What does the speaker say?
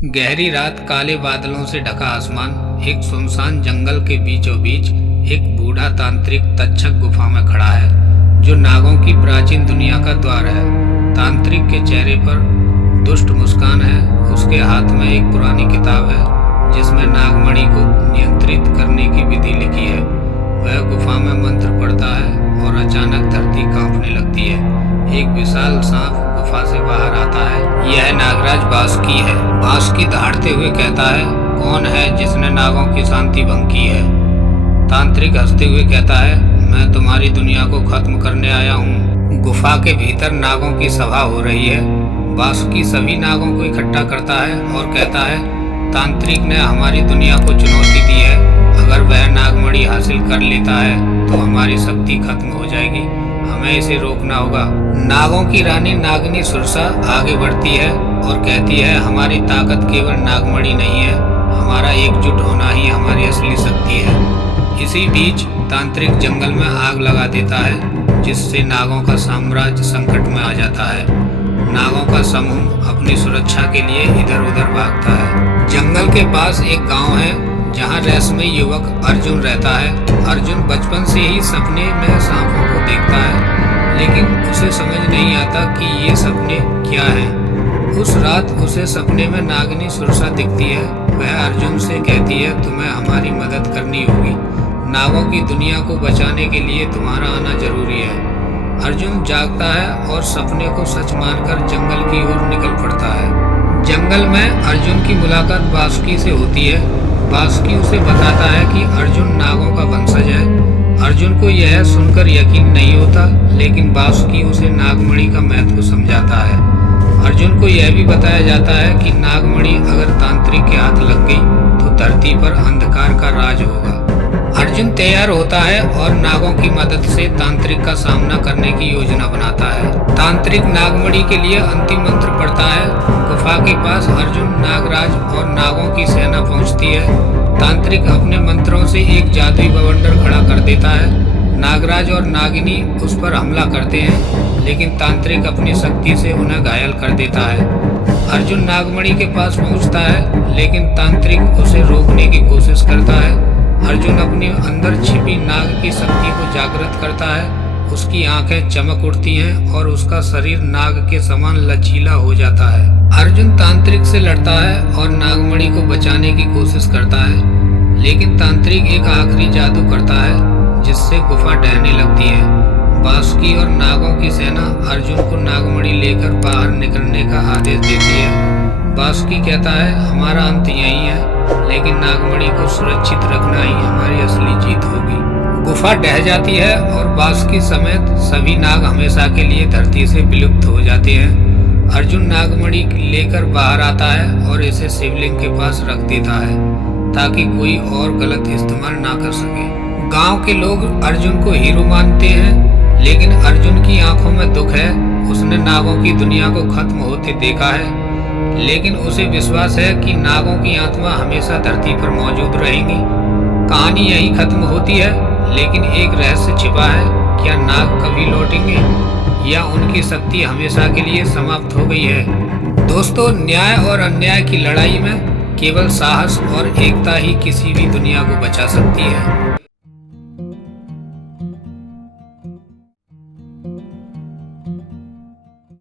गहरी रात, काले बादलों से ढका आसमान, एक सुनसान जंगल के बीचों बीच एक बूढ़ा तांत्रिक तक्षक गुफा में खड़ा है, जो नागों की प्राचीन दुनिया का द्वार है। तांत्रिक के चेहरे पर दुष्ट मुस्कान है। उसके हाथ में एक पुरानी किताब है जिसमें नागमणि को नियंत्रित करने की विधि लिखी है। वह गुफा में मंत्र पढ़ता है और अचानक धरती कांपने लगती है। एक विशाल सांप गुफा से बाहर आता है। यह नागराज बासुकी है। बासुकी दहाड़ते हुए कहता है, कौन है जिसने नागों की शांति भंग की है? तांत्रिक हंसते हुए कहता है, मैं तुम्हारी दुनिया को खत्म करने आया हूँ। गुफा के भीतर नागों की सभा हो रही है। बासुकी सभी नागों को इकट्ठा करता है और कहता है, तांत्रिक ने हमारी दुनिया को चुनौती दी है। अगर वह नागमणि हासिल कर लेता है तो हमारी शक्ति खत्म हो जाएगी। हमें इसे रोकना होगा। नागों की रानी नागिनी सुरसा आगे बढ़ती है और कहती है, हमारी ताकत केवल नागमणि नहीं है, हमारा एकजुट होना ही हमारी असली शक्ति है। इसी बीच तांत्रिक जंगल में आग लगा देता है, जिससे नागों का साम्राज्य संकट में आ जाता है। नागों का समूह अपनी सुरक्षा के लिए इधर उधर भागता है। जंगल के पास एक गांव है जहां रहस्यमय युवक अर्जुन रहता है। अर्जुन बचपन से ही सपने में सांपों को देखता है, लेकिन उसे समझ नहीं आता कि ये सपने क्या हैं। उस रात उसे सपने में नागिनी सुरसा दिखती है। वह अर्जुन से कहती है, तुम्हें हमारी मदद करनी होगी। नागों की दुनिया को बचाने के लिए तुम्हारा आना जरूरी है। अर्जुन जागता है और सपने को सच मानकर जंगल की ओर निकल पड़ता है। जंगल में अर्जुन की मुलाकात बासुकी से होती है। बासुकी उसे बताता है कि अर्जुन नागों का वंशज है। अर्जुन को यह सुनकर यकीन नहीं होता, लेकिन बासुकी उसे नागमणि का महत्व समझाता है। अर्जुन को यह भी बताया जाता है कि नागमणि अगर तांत्रिक के हाथ लग गई तो धरती पर अंधकार का राज होगा। अर्जुन तैयार होता है और नागों की मदद से तांत्रिक का सामना करने की योजना बनाता है। तांत्रिक नागमणि के लिए अंतिम मंत्र पढ़ता है। गुफा के पास अर्जुन, नागराज और नागों की सेना पहुंचती है। तांत्रिक अपने मंत्रों से एक जादुई बवंडर खड़ा कर देता है। नागराज और नागिनी उस पर हमला करते हैं, लेकिन तांत्रिक अपनी शक्ति से उन्हें घायल कर देता है। अर्जुन नागमणि के पास पहुंचता है, लेकिन तांत्रिक उसे रोकने की कोशिश करता है। अर्जुन अपने अंदर छिपी नाग की शक्ति को जागृत करता है। उसकी आंखें चमक उठती हैं और उसका शरीर नाग के समान लचीला हो जाता है। अर्जुन तांत्रिक से लड़ता है और नागमणि को बचाने की कोशिश करता है, लेकिन तांत्रिक एक आखिरी जादू करता है जिससे गुफा ढहने लगती है। बासुकी और नागों की सेना अर्जुन को नागमणि लेकर बाहर निकलने का आदेश देती है। बासुकी कहता है, हमारा अंत यही है, लेकिन नागमणि को सुरक्षित रखना ही हमारी असली जीत होगी। गुफा ढह जाती है और बासुकी समेत सभी नाग हमेशा के लिए धरती से विलुप्त हो जाते हैं। अर्जुन नागमणि लेकर बाहर आता है और इसे शिवलिंग के पास रख देता है, ताकि कोई और गलत इस्तेमाल ना कर सके। गांव के लोग अर्जुन को हीरो मानते हैं, लेकिन अर्जुन की आंखों में दुख है। उसने नागों की दुनिया को खत्म होते देखा है, लेकिन उसे विश्वास है कि नागों की आत्मा हमेशा धरती पर मौजूद रहेंगी। कहानी यही खत्म होती है, लेकिन एक रहस्य छिपा है। क्या नाग कभी लौटेंगे या उनकी शक्ति हमेशा के लिए समाप्त हो गई है? दोस्तों, न्याय और अन्याय की लड़ाई में केवल साहस और एकता ही किसी भी दुनिया को बचा सकती है।